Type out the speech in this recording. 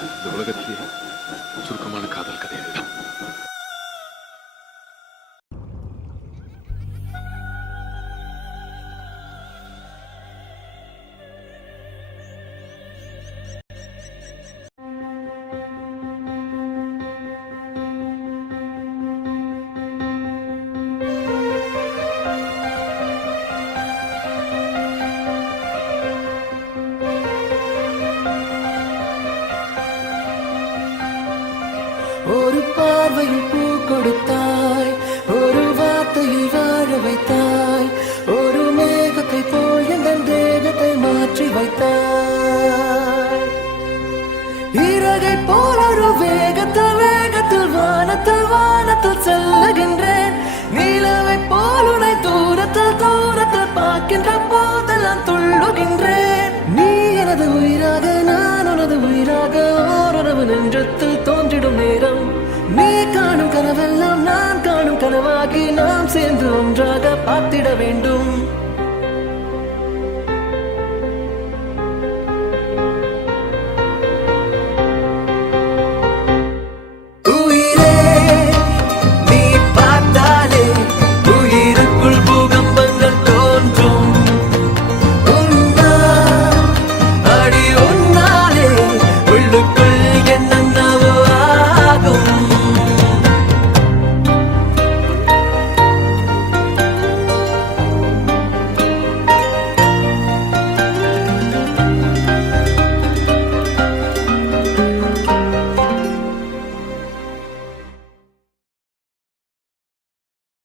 இந்த உலகத்திலேயே சுருக்கமான காதல் கதை இதுதான். ஒரு பார்வையில் பூ கொடுத்தாய், ஒரு வார்த்தையில் வாழ வைத்தாய், ஒரு மேகத்தை போல் என் தேகத்தை மாற்றி வைத்தாய். இறகை போல் ஒரு வேகத்தில் வேகத்தில் வானத்தில் வானத்தில் செல்லுகின்றேன். நிலவை போல் உன்னை தூரத்தில் தூரத்தில் பார்க்கின்ற போதெல்லாம் துள்ளுகின்றேன். நீ எனது உயிராக நான் உனது உயிராக ஓரளவு நெஞ்சத்தில் தோன்றிடும் நேரம். நீ காணும் கனவெல்லாம் நான் காணும் கனவாகி நாம் சேர்ந்து ஒன்றாக பார்த்திட வேண்டும்.